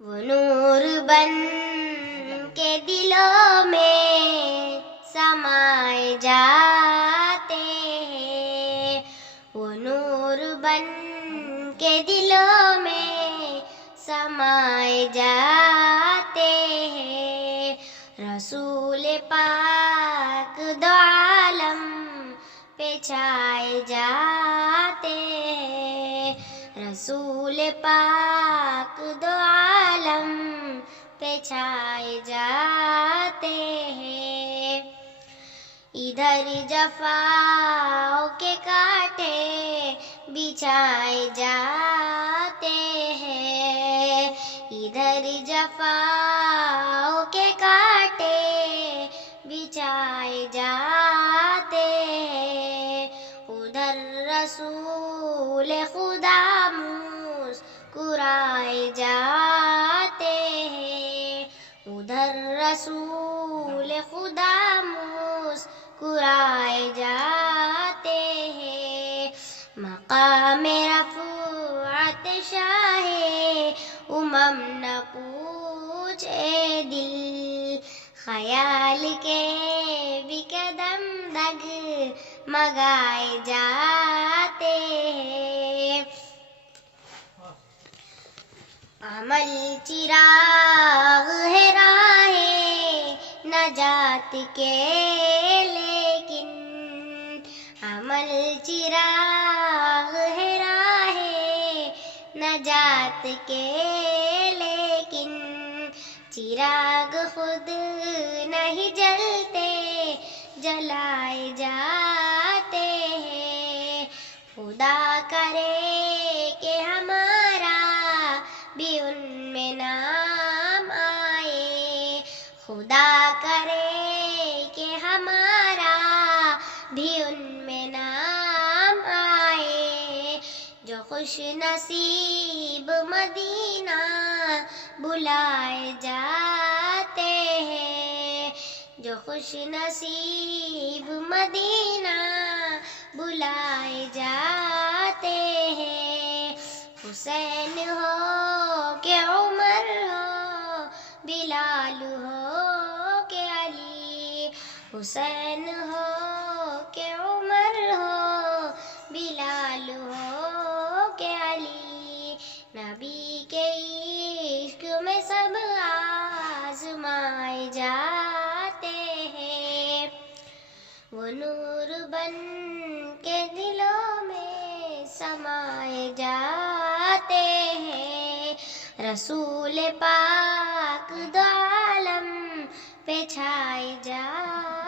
وہ نور بن کے دلوں میں سمائے جاتے ہیں، وہ نور بن کے دلوں میں سمائے جاتے ہیں۔ رسول پاک دو عالم پہ چھائے جاتے ہیں، رسول پاک دو عالم پہ چھائے جاتے ہیں۔ ادھر جفاؤں کے کانٹے بچھائے جاتے ہیں، ادھر جفاؤں کے کانٹے بچھائے جاتے ہیں، ادھر رسول خدا مسکرائے جاتے ہیں، ادھر رسول خدا مسکرائے جاتے ہیں۔ مقام رفعت شاہ نہ پوچھے دل، خیال کے بھی قدم دگ مگائے جاتے ہیں۔ عمل چراغ ہے راہ نجات کے لیکن، عمل چراغ ہے راہ نجات کے لیکن، چراغ خود نہیں جلتے جلائے جاتے ہیں۔ خدا کرے کہ ہمارا بھی ان میں نام آئے، خدا کرے کہ ہمارا بھی ان میں نام آئے، جو خوش نصیب مدینہ بلائے جاتے ہیں، جو خوش نصیب مدینہ بلائے جاتے ہیں۔ حسین ہو کہ عمر ہو، بلال ہو کہ علی، حسین ہو کہ عمر ہو، بلال ہو کہ علی، نبی کے عشق میں سب آزمائے جاتے ہیں، وہ نور بن کے دلوں میں سمائے جاتے ہیں، رسول پاک دو عالم پہ چھائے جاتے ہیں۔